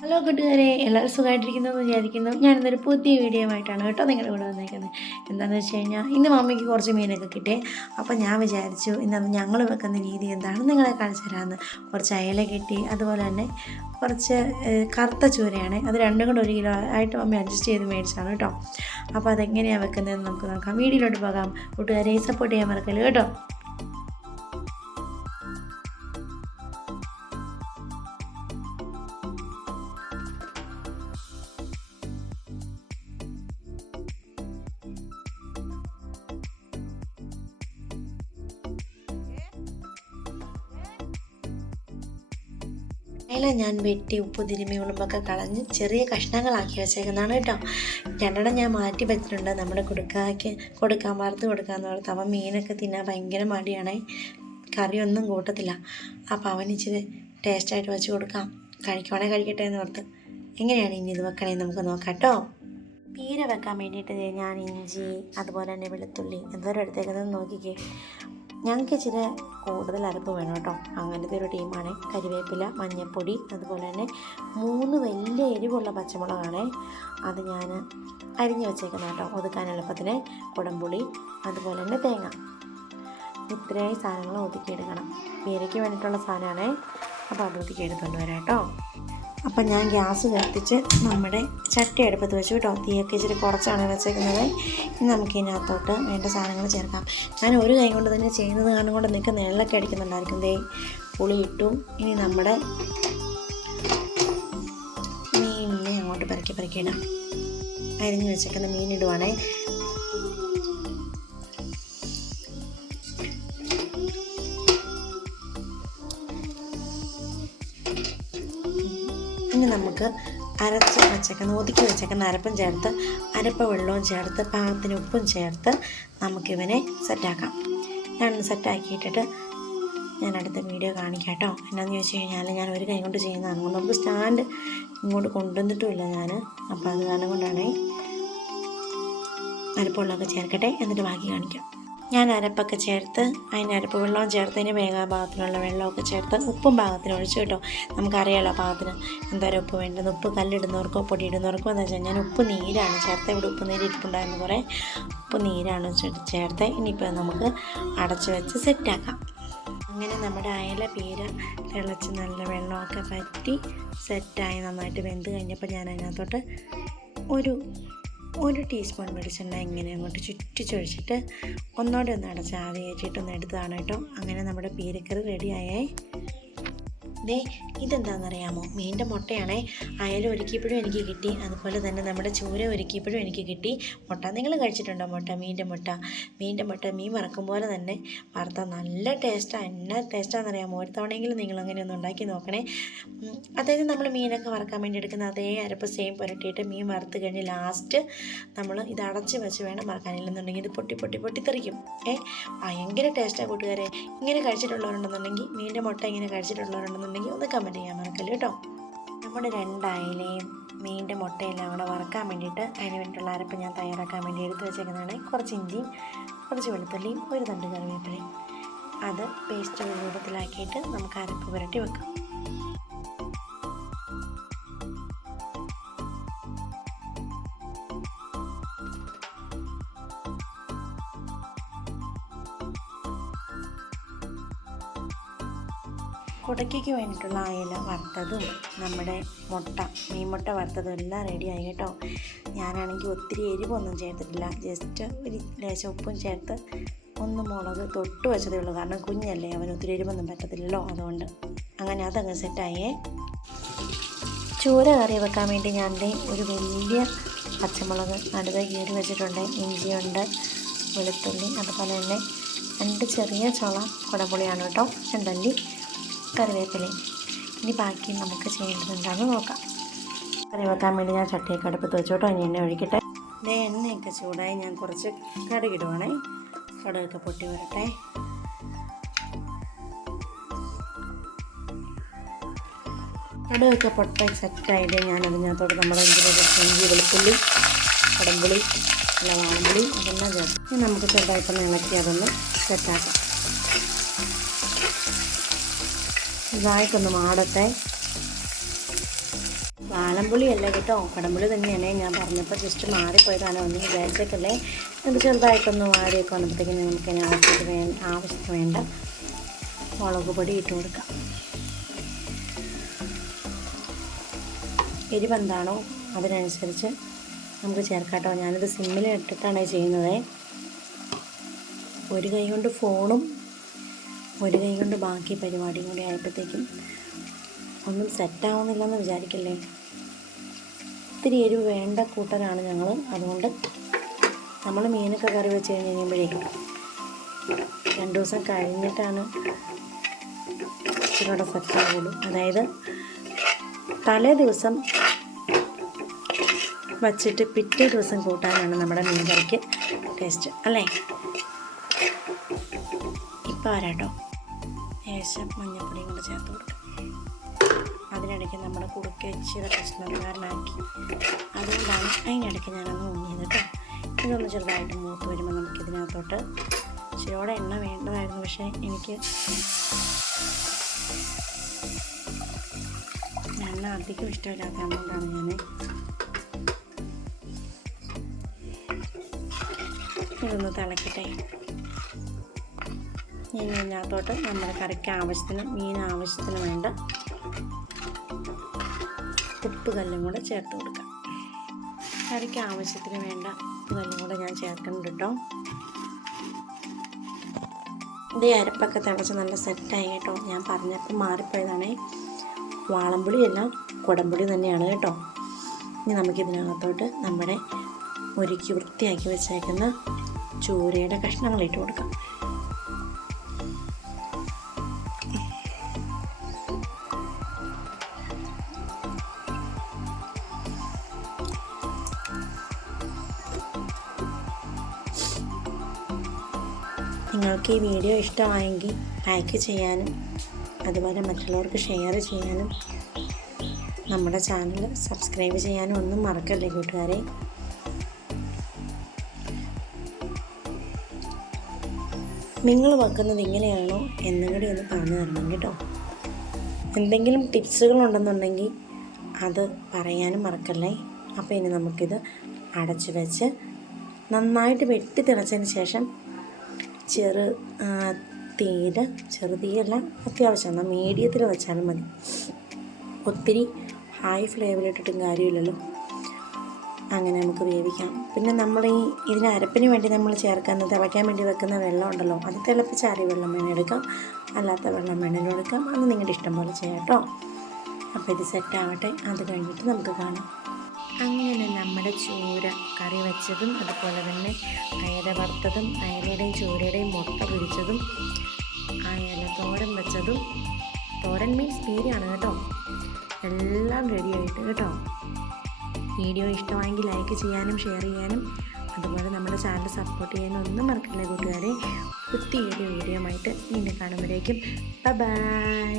Hello കൂട്ടുകാരെ, എല്ലാവരും സുഖമായിട്ടിരിക്കുന്നു എന്ന് വിചാരിക്കുന്നു. ഞാനിന്നൊരു പുതിയ വീഡിയോ ആയിട്ടാണ് കേട്ടോ നിങ്ങളുടെ കൂടെ വന്നേക്കുന്നത്. എന്താണെന്ന് വെച്ച് കഴിഞ്ഞാൽ ഇന്ന് മമ്മിക്ക് കുറച്ച് മീനൊക്കെ കിട്ടിയേ. അപ്പോൾ ഞാൻ വിചാരിച്ചു ഇന്നത് ഞങ്ങൾ വെക്കുന്ന രീതി എന്താണെന്ന് നിങ്ങളെ കാണിച്ചു തരാമെന്ന്. കുറച്ച് അയല കിട്ടി, അതുപോലെ തന്നെ കുറച്ച് കറുത്ത ചൂരയാണ്. അത് രണ്ടും കൂടെ 1 കിലോ ആയിട്ട് മമ്മി അഡ്ജസ്റ്റ് ചെയ്ത് മേടിച്ചാണ് കേട്ടോ. അപ്പോൾ അതെങ്ങനെയാണ് വെക്കുന്നതെന്ന് നമുക്ക് നോക്കാം. വീഡിയോയിലോട്ട് പോകാം. കൂട്ടുകാരെ സപ്പോർട്ട് ചെയ്യാൻ മറക്കല്ലോ കേട്ടോ. അയല ഞാൻ വെട്ടി ഉപ്പ് തിരുമ്മി ഉളുമ്പൊക്കെ കളഞ്ഞ് ചെറിയ കഷ്ണങ്ങളാക്കി വെച്ചേക്കുന്നതാണ് കേട്ടോ. 2 ഞാൻ മാറ്റി വെച്ചിട്ടുണ്ട്. നമ്മുടെ കൊടുക്കാൻ വറുത്ത് കൊടുക്കാമെന്ന് ഓർത്ത്. അവൻ മീനൊക്കെ തിന്നാൻ ഭയങ്കര മടിയാണേ, കറിയൊന്നും കൂട്ടത്തില്ല. അപ്പോൾ അവൻ ഇച്ചിരി ടേസ്റ്റായിട്ട് വെച്ച് കൊടുക്കാം, കഴിക്കട്ടെ എന്ന് ഓർത്ത്. എങ്ങനെയാണ് ഇനി ഇത് വെക്കണേന്ന് നമുക്ക് നോക്കാം കേട്ടോ. പീര വെക്കാൻ വേണ്ടിയിട്ട് ഞാൻ ഇഞ്ചി, അതുപോലെ തന്നെ വെളുത്തുള്ളി എന്തോരം എടുത്തേക്കുന്നത് നോക്കിക്കേ. ഞങ്ങൾക്ക് ഇച്ചിരി കൂടുതൽ അരപ്പ് വേണം കേട്ടോ, അങ്ങനത്തെ ഒരു ടീമാണ്. കരിവേപ്പില, മഞ്ഞൾപ്പൊടി, അതുപോലെ തന്നെ 3 വലിയ എരിവുള്ള പച്ചമുളകാണ് അത് ഞാൻ അരിഞ്ഞ് വെച്ചേക്കുന്നത് കേട്ടോ, ഒതുക്കാൻ എളുപ്പത്തിന്. കുടംപുളി, അതുപോലെ തന്നെ തേങ്ങ. ഇത്രയും സാധനങ്ങൾ ഒതുക്കിയെടുക്കണം. പീരയ്ക്ക് വേണ്ടിയിട്ടുള്ള സാധനമാണേ. അപ്പോൾ അത് ഒതുക്കിയെടുത്തുകൊണ്ട് വരാം കേട്ടോ. അപ്പം ഞാൻ ഗ്യാസ് കത്തിച്ച് നമ്മുടെ ചട്ടി അടുപ്പത്ത് വെച്ചു കേട്ടോ. തീയൊക്കെ ഇച്ചിരി കുറച്ചാണ് വെച്ചേക്കുന്നത്. ഇനി നമുക്ക് ഇതിനകത്തോട്ട് വേണ്ട സാധനങ്ങൾ ചേർക്കാം. ഞാൻ ഒരു കൈ കൊണ്ട് തന്നെ ചെയ്യുന്നത് കാരണം കൊണ്ട് നിങ്ങൾക്ക് നിഴലൊക്കെ അടിക്കുന്നുണ്ടായിരിക്കും. പുളി ഇട്ടു. ഇനി നമ്മുടെ മീനിനെ അങ്ങോട്ട് പെറുക്കി ഇടാം. അരിഞ്ഞ് വെച്ചേക്കുന്ന മീനിടുവാണേ. ഇനി നമുക്ക് ഒതുക്കി വെച്ചേക്കുന്ന അരപ്പും ചേർത്ത്, അരപ്പ വെള്ളവും ചേർത്ത്, പാകത്തിന് ഉപ്പും ചേർത്ത് നമുക്കിവനെ സെറ്റാക്കാം. ഞാനൊന്ന് സെറ്റാക്കിയിട്ടിട്ട് ഞാൻ അടുത്ത വീഡിയോ കാണിക്കാം കേട്ടോ. എന്നാന്ന് ചോദിച്ചു കഴിഞ്ഞാൽ ഞാൻ ഒരു കൈ കൊണ്ട് ചെയ്യുന്നതാണ്. നമുക്ക് സ്റ്റാൻഡ് ഇങ്ങോട്ട് കൊണ്ടുവന്നിട്ടുമില്ല ഞാൻ. അപ്പോൾ അത് കാരണം കൊണ്ടാണ്. അരപ്പുള്ളതൊക്കെ ചേർക്കട്ടെ, എന്നിട്ട് ബാക്കി കാണിക്കാം. ഞാൻ അരപ്പൊക്കെ ചേർത്ത്, അതിന് അരപ്പ് വെള്ളവും ചേർത്തതിന് പാകത്തിനുള്ള വെള്ളമൊക്കെ ചേർത്ത് ഉപ്പും പാകത്തിന് ഒഴിച്ചു കേട്ടോ. നമുക്കറിയാമല്ലോ പാകത്തിന് എന്തോരം ഉപ്പ് വേണ്ടത്. ഉപ്പ് കല്ലിടുന്നവർക്കോ പൊടി ഇടുന്നവർക്കോ എന്ന് വെച്ചാൽ ഞാൻ ഉപ്പ് നീരാണ് ചേർത്ത്. ഇവിടെ ഉപ്പ് നീര് ഇട്ടിട്ടുണ്ടായിരുന്നു കുറേ. ഉപ്പ് നീരാണ് ചേർത്ത്. ഇനിയിപ്പോൾ നമുക്ക് അടച്ച് വെച്ച് സെറ്റാക്കാം. അങ്ങനെ നമ്മുടെ അയല പീര തിളച്ച് നല്ല വെള്ളമൊക്കെ പറ്റി സെറ്റായി നന്നായിട്ട് വെന്ത് കഴിഞ്ഞപ്പോൾ ഞാൻ അതിനകത്തോട്ട് ഒരു ടീസ്പൂൺ വെളിച്ചെണ്ണ ഇങ്ങനെ അങ്ങോട്ട് ചുറ്റിച്ചൊഴിച്ചിട്ട് ഒന്നോടെ ഒന്ന് അടച്ച് ആവി കയറ്റിയിട്ടൊന്ന് എടുത്തതാണ് കേട്ടോ. അങ്ങനെ നമ്മുടെ പീരക്കറി റെഡിയായേ. ഇതെന്താണെന്നറിയാമോ? മീനിൻ്റെ മുട്ടയാണേ. അയല ഒരുക്കിയപ്പോഴും എനിക്ക് കിട്ടി, അതുപോലെ തന്നെ നമ്മുടെ ചൂര ഒരുക്കിയപ്പോഴും എനിക്ക് കിട്ടി. മുട്ട നിങ്ങൾ കഴിച്ചിട്ടുണ്ടോ? മീനിൻ്റെ മുട്ട മീൻ വറക്കും പോലെ തന്നെ വറുത്താൽ നല്ല ടേസ്റ്റാണ്. എന്നാ ടേസ്റ്റാണെന്നറിയാമോ? ഒരു തവണയെങ്കിലും നിങ്ങൾ അങ്ങനെ ഒന്ന് ഉണ്ടാക്കി നോക്കണേ. അതായത് നമ്മൾ മീനൊക്കെ വറക്കാൻ വേണ്ടി എടുക്കുന്ന അതേ അരപ്പ് സെയിം പുരട്ടിയിട്ട് മീൻ വറുത്ത് കഴിഞ്ഞ് ലാസ്റ്റ് നമ്മൾ ഇത് അടച്ച് വെച്ച് വേണം വറക്കാൻ. ഇല്ലെന്നുണ്ടെങ്കിൽ ഇത് പൊട്ടിത്തെറിക്കും. ഭയങ്കര ടേസ്റ്റാണ് കൂട്ടുകാരെ. ഇങ്ങനെ കഴിച്ചിട്ടുള്ളവരുണ്ടെന്നുണ്ടെങ്കിൽ, മീനിൻ്റെ മുട്ട ഇങ്ങനെ കഴിച്ചിട്ടുള്ളവരുണ്ടെന്നുണ്ടെങ്കിൽ ഒന്ന് കമൻറ്റ് ചെയ്യാൻ മറക്കല്ലോ കേട്ടോ. നമ്മുടെ 2 അയലയും മീനിൻ്റെ മുട്ടയെല്ലാം കൂടെ വറക്കാൻ വേണ്ടിയിട്ട് അതിന് വേണ്ടിയിട്ടുള്ള അരപ്പ് ഞാൻ തയ്യാറാക്കാൻ വേണ്ടി എടുത്ത് വെച്ചേക്കുന്നതാണ്. കുറച്ച് ഇഞ്ചിയും, കുറച്ച് വെളുത്തുള്ളിയും, 1 തണ്ട് കറിവേപ്പിലയും. അത് പേസ്റ്റ് രൂപത്തിലാക്കിയിട്ട് നമുക്ക് അരപ്പ് പുരട്ടി വെക്കാം. കുടയ്ക്ക് വേണ്ടിയിട്ടുള്ള അയല വറുത്തതും നമ്മുടെ മീൻ മുട്ട വറുത്തതും എല്ലാം റെഡിയായി കേട്ടോ. ഞാനാണെങ്കിൽ ഒത്തിരി എരിവൊന്നും ചേർത്തിട്ടില്ല. ജസ്റ്റ് ഒരു ലേശം ഉപ്പും ചേർത്ത് ഒന്ന് മുളക് തൊട്ട് വെച്ചതേ ഉള്ളൂ. കാരണം കുഞ്ഞല്ലേ, അവന് ഒത്തിരി എരിവൊന്നും പറ്റത്തില്ലല്ലോ, അതുകൊണ്ട്. അങ്ങനെ അതങ്ങ് സെറ്റായേ. ചൂര കറി വെക്കാൻ വേണ്ടി ഞാൻ ഒരു വലിയ പച്ചമുളക് നടുവേ കീറി വെച്ചിട്ടുണ്ട്. ഇഞ്ചിയുണ്ട്, വെളുത്തുള്ളി, അതുപോലെ തന്നെ 2 ചെറിയ ചുള കുടംപുളിയാണ് കേട്ടോ, 2 അല്ലി കറിവേപ്പിലയും. ഇനി ബാക്കി നമുക്ക് ചെയ്യേണ്ടതുണ്ടാകുന്ന നോക്കാം. കറി വെക്കാൻ വേണ്ടി ഞാൻ ചട്ടിയൊക്കെ അടുപ്പത്ത് വെച്ചോട്ടോ. ഇനി എണ്ണ ഒഴിക്കട്ടെ. എണ്ണയൊക്കെ ചൂടായി ഞാൻ കുറച്ച് കടുകിടുവാണേ. കടുകൊക്കെ പൊട്ടി വരട്ടെ. കടുകൊക്കെ പൊട്ടി സെറ്റായിട്ട് ഞാൻ അതിനകത്തോട്ട് നമ്മുടെ ഇഞ്ചി, വെളുത്തുള്ളി, കുടംപുളി, വാളമ്പുളി അതെല്ലാം ചേർത്ത് ഇനി നമുക്ക് ചെറുതായിട്ടൊന്ന് ഇളക്കി അതൊന്ന് സെറ്റാക്കാം. ഇതായിട്ടൊന്ന് മാടട്ടെ. വാളംപുളിയല്ല കേട്ടോ, കുടംപുളി തന്നെയാണ്. ഞാൻ പറഞ്ഞപ്പോൾ ജസ്റ്റ് മാറിപ്പോയതാണ്, ഒന്നും വിചാരിച്ചേക്കല്ലേ. ഇത് ചെറുതായിട്ടൊന്ന് വാടിയൊക്കെ വന്നപ്പോഴത്തേക്കും നമുക്ക് ആവശ്യത്തിന് വേണ്ട മുളക് പൊടി ഇട്ട് കൊടുക്കാം. എരിവെന്താണോ അതിനനുസരിച്ച് നമുക്ക് ചേർക്കാം കേട്ടോ. ഞാനിത് സിമ്മിൽ ഇട്ടിട്ടാണ് ചെയ്യുന്നത്. ഒരു കൈ കൊണ്ട് ഫോണും ഒരു കൈ കൊണ്ട് ബാക്കി പരിപാടിയും കൂടി ആയപ്പോഴത്തേക്കും ഒന്നും സെറ്റാവുന്നില്ലെന്ന് വിചാരിക്കല്ലേ. ഇത്തിരി എരിവ് വേണ്ട കൂട്ടരാണ് ഞങ്ങൾ. അതുകൊണ്ട് നമ്മൾ മീനൊക്കെ കറി വെച്ച് കഴിഞ്ഞ് കഴിയുമ്പോഴേ 2 ദിവസം കഴിഞ്ഞിട്ടാണ് ഇച്ചിരി കൂടെ സെറ്റാവുള്ളൂ. അതായത് തലേ ദിവസം വച്ചിട്ട് പിറ്റേ ദിവസം കൂട്ടാനാണ് നമ്മുടെ മീൻ കറിക്ക് ടേസ്റ്റ് അല്ലേ. ഇപ്പോൾ വരാട്ടോ, ലേശം മഞ്ഞൾപ്പൊടിയും കൂടെ ചേർത്ത് കൊടുക്കാം. അതിനിടയ്ക്ക് നമ്മുടെ കുറുക്ക് ഇച്ചിരി കഷ്ണക്കാരനാക്കി, അതുകൊണ്ടാണ് അതിനിടയ്ക്ക് ഞാനൊന്ന് മുങ്ങിയത് കേട്ടോ. ഇതൊന്ന് ചെറുതായിട്ട് മൂത്ത് വരുമ്പോൾ നമുക്കിതിനകത്തോട്ട് ഇച്ചിരിയോടെ എണ്ണ വേണ്ടതായിരുന്നു. പക്ഷേ എനിക്ക് എണ്ണ അധികം ഇഷ്ടമില്ലാത്ത അതുകൊണ്ടാണ് ഞാൻ ഇതൊന്ന് തിളക്കട്ടെ. ഇനി ഇതിനകത്തോട്ട് നമ്മുടെ കറിക്ക് ആവശ്യത്തിന് മീൻ ആവശ്യത്തിന് വേണ്ട ഉപ്പ് കല്ലും കൂടെ ചേർത്ത് കൊടുക്കാം. കറിക്ക് ആവശ്യത്തിന് വേണ്ട ഉപ്പ് കല്ലും കൂടെ ഞാൻ ചേർക്കുന്നുണ്ട് കേട്ടോ. ഇത് അരപ്പൊക്കെ തിളച്ച് നല്ല സെറ്റായി കേട്ടോ. ഞാൻ പറഞ്ഞപ്പോൾ മാറിപ്പോയതാണേ. വാളംപുളിയല്ല, കുടംപുളി തന്നെയാണ് കേട്ടോ. ഇനി നമുക്കിതിനകത്തോട്ട് നമ്മുടെ ഒരുക്കി വൃത്തിയാക്കി വെച്ചേക്കുന്ന ചൂരയുടെ കഷ്ണങ്ങളിട്ട് കൊടുക്കാം. നിങ്ങൾക്ക് ഈ വീഡിയോ ഇഷ്ടമായെങ്കിൽ ലൈക്ക് ചെയ്യാനും അതുപോലെ മറ്റുള്ളവർക്ക് ഷെയർ ചെയ്യാനും നമ്മുടെ ചാനൽ സബ്സ്ക്രൈബ് ചെയ്യാനും ഒന്നും മറക്കല്ലേ കൂട്ടുകാരെ. നിങ്ങൾ വെക്കുന്നത് ഇങ്ങനെയാണോ എന്നും കൂടി ഒന്ന് പറഞ്ഞു തരണം കേട്ടോ. എന്തെങ്കിലും ടിപ്സുകളുണ്ടെന്നുണ്ടെങ്കിൽ അത് പറയാനും മറക്കല്ലേ. അപ്പോൾ ഇനി നമുക്കിത് അടച്ച് വെച്ച് നന്നായിട്ട് വെട്ടി തിളച്ചതിന് ശേഷം ചെറുതീയല്ല, അത്യാവശ്യം എന്നാൽ മീഡിയത്തിൽ വെച്ചാലും മതി. ഒത്തിരി ഹൈ ഫ്ലേവറിലിട്ടിട്ടും കാര്യമില്ലല്ലോ. അങ്ങനെ നമുക്ക് വേവിക്കാം. പിന്നെ നമ്മൾ ഇതിന് അരപ്പിന് വേണ്ടി നമ്മൾ ചേർക്കുന്നത് തിളയ്ക്കാൻ വേണ്ടി വെക്കുന്ന വെള്ളം ഉണ്ടല്ലോ, അത് തിളപ്പിച്ചാറിയ വെള്ളം വേണം എടുക്കാം, അല്ലാത്ത വെള്ളം വേണമെങ്കിലും എടുക്കാം. അത് നിങ്ങളുടെ ഇഷ്ടം പോലെ ചെയ്യാം കേട്ടോ. അപ്പോൾ ഇത് സെറ്റാവട്ടെ, അത് കഴിഞ്ഞിട്ട് നമുക്ക് കാണാം. അങ്ങനെ നമ്മുടെ ചൂര കറി വെച്ചതും അതുപോലെ തന്നെ അയല വറുത്തതും അയലയുടെയും ചൂരയുടെയും മുട്ട പിടിച്ചതും അയല തോരൻ വെച്ചതും, തോരൻ മീൻസ് പീരയാണ് കേട്ടോ, എല്ലാം റെഡിയായിട്ട് കേട്ടോ. വീഡിയോ ഇഷ്ടമായെങ്കിൽ ലൈക്ക് ചെയ്യാനും ഷെയർ ചെയ്യാനും അതുപോലെ നമ്മുടെ ചാനൽ സപ്പോർട്ട് ചെയ്യാനും ഒന്നും മറക്കില്ല കൂട്ടുകാരെ. പുതിയൊരു വീഡിയോ ആയിട്ട് വീണ്ടും കാണുമ്പോഴേക്കും ബൈ.